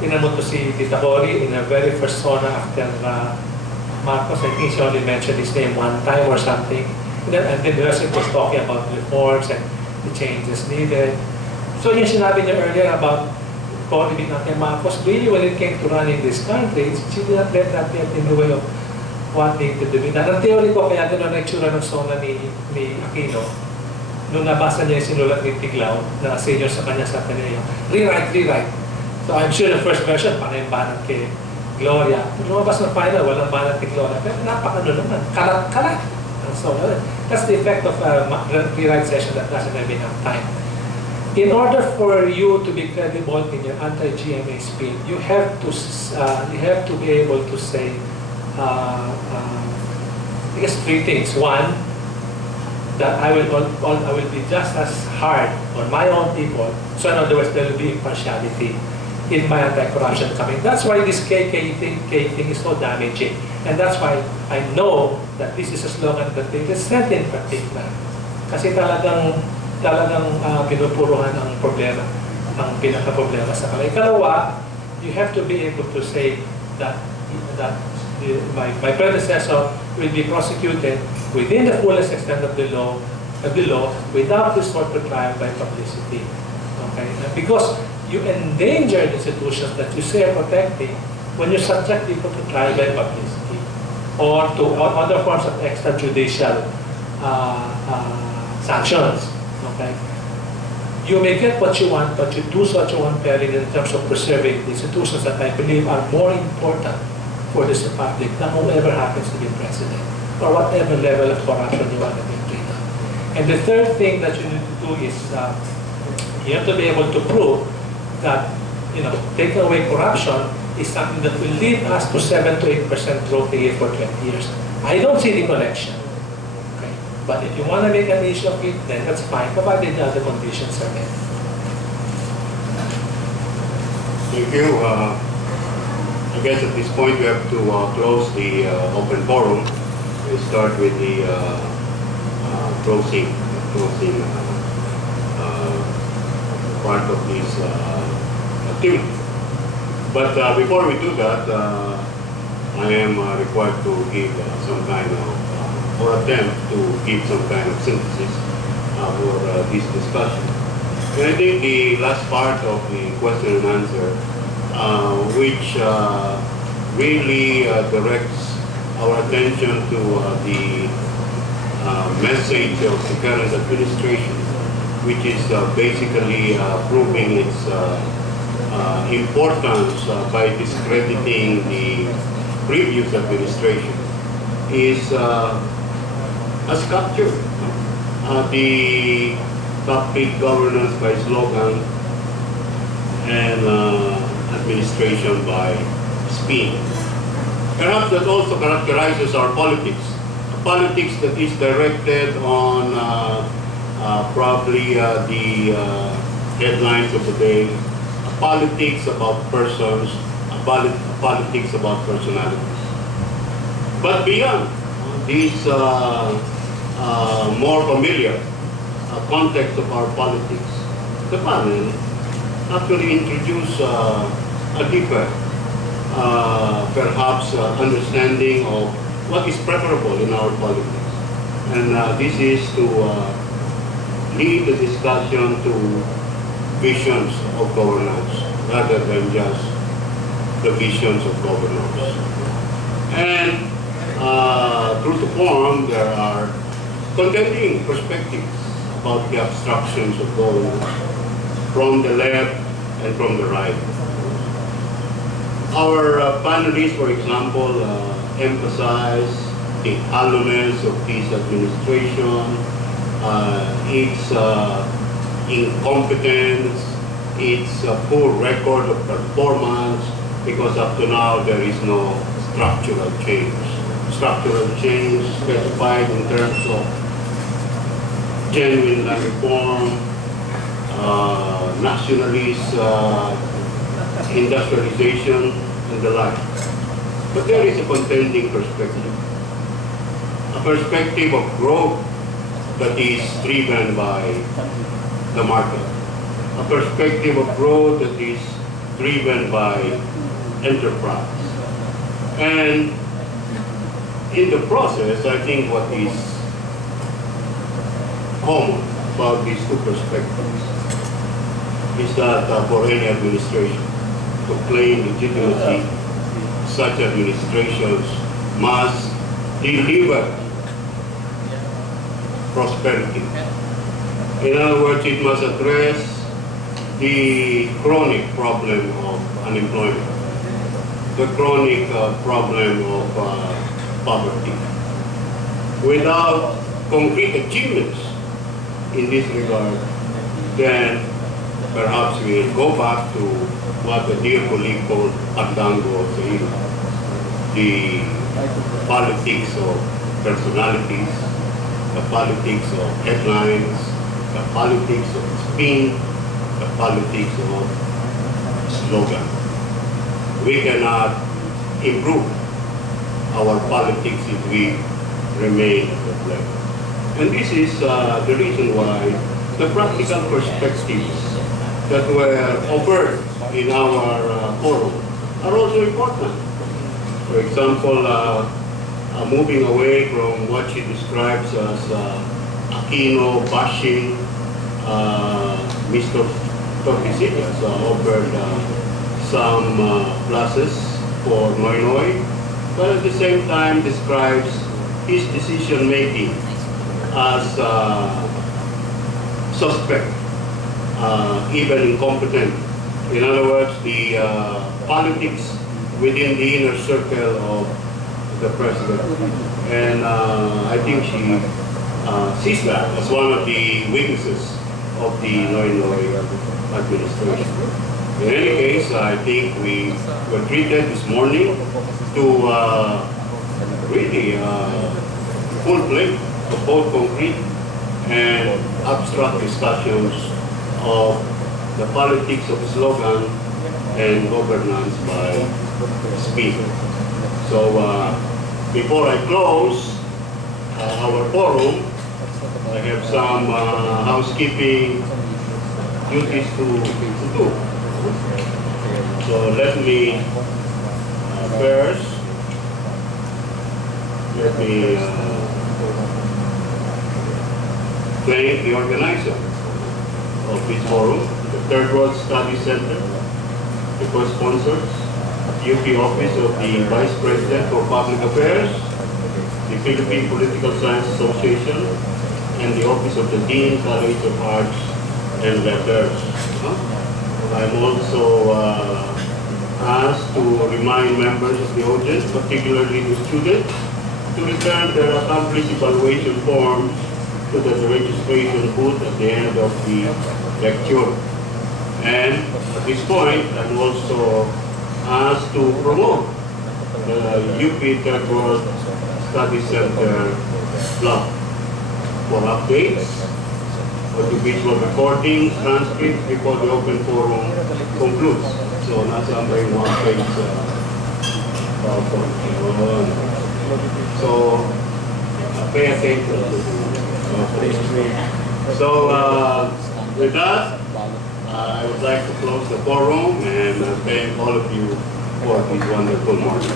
tinan mo to si Tita Cory in her very first SONA after Marcos. I think she only mentioned his name one time or something. And then the rest of it was talking about reforms and the changes needed. So yung sinabi niya earlier about Cory being anti-Marcos, really when it came to running this country, she did not let that get in the way of what needed to be done. Ang theory ko, kaya gano'n ang itsura ng SONA ni Aquino, nung nabasa niya yung sinulat ni Tiglao, na senior sa kanya sa Ateneo, rewrite. So I'm sure the first version, parang yung banat kay Gloria. Lumabas ng final, walang banat kay Gloria. Pero napakano naman, kalat. So that's the effect of a rewrite session that doesn't have enough time. In order for you to be credible in your anti-GMA spin, you have to be able to say, I guess 3 things. One, that I will be just as hard on my own people. So in other words, there will be impartiality in my anti-corruption coming. That's why this KK thing is so damaging. And that's why I know that this is a slogan that they sent in particular. Kasi talagang pinupuruhan ang problema, ang pinaka-problema sa kanila. Ikalawa, you have to be able to say that my predecessor will be prosecuted within the fullest extent of the law without resort to trial by publicity. Okay? Because you endanger institutions that you say are protecting when you subject people to trial by publicity or to other forms of extrajudicial sanctions. Okay? You may get what you want, but you do such a one-pairing in terms of preserving the institutions that I believe are more important for this republic than whoever happens to be president or whatever level of corruption you want to be treated. And the third thing that you need to do is you have to be able to prove that taking away corruption is something that will lead us to 7 to 8% growth a year for 20 years. I don't see the connection. Okay? But if you want to make an issue of it, then that's fine, provided the other conditions are met. Thank you. I guess at this point we have to close the open forum. We start with the closing part of this activity. But before we do that, I am required to give some kind of, or attempt to give some kind of synthesis for this discussion. And I think the last part of the question and answer, which really directs our attention to the message of the current administration, which is basically proving its importance by discrediting the previous administration, is has captured the topic governance by slogan and administration by spin. Perhaps that also characterizes our politics. A politics that is directed on probably the headlines of the day, a politics about persons, a politics about personalities. But beyond this more familiar context of our politics, the panel actually introduce a deeper, perhaps understanding of what is preferable in our politics. And this is to lead the discussion to visions of governance rather than just the visions of governance. And through the forum, there are contending perspectives about the abstractions of governance from the left and from the right. Our panelists, for example, emphasize the hollowness of this administration, its incompetence, its poor record of performance, because up to now there is no structural change. Structural change specified in terms of genuine land reform, nationalist industrialization, and the like. But there is a contending perspective. A perspective of growth that is driven by the market. A perspective of growth that is driven by enterprise. And in the process, I think what is common about these two perspectives is that for any administration to claim legitimacy, such administrations must deliver prosperity. In other words, it must address the chronic problem of unemployment, the chronic problem of poverty. Without concrete achievements in this regard, then perhaps we'll go back to what the dear colleague called Abdango, the politics of personalities, the politics of headlines, the politics of spin, the politics of slogan. We cannot improve our politics if we remain at that level. And this is the reason why the practical perspectives that were offered in our forum are also important. For example, moving away from what she describes as Aquino bashing Mr. Tordesillas offered some pluses for Noynoy, but at the same time describes his decision-making as suspect, even incompetent. In other words, the politics within the inner circle of the president. And I think she sees that as one of the weaknesses of the Noynoy administration. In any case, I think we were treated this morning to really full play of both concrete and abstract discussions of the politics of slogan and governance by speed. So before I close our forum, I have some housekeeping duties to do. So let me first, thank the organizer of this forum, the Third World Study Center, the co-sponsors, UP Office of the Vice President for Public Affairs, the Philippine Political Science Association, and the Office of the Dean, College of Arts and Letters. I'm also asked to remind members of the audience, particularly the students, to return their accomplished evaluation forms to the registration booth at the end of the lecture. And at this point, I'm also asked to promote the UP Third World Study Center blog for updates, audiovisual recordings, transcripts before the open forum concludes. So nasa may one page PowerPoint. So pay attention. So with that, I would like to close the forum and thank all of you for this wonderful morning.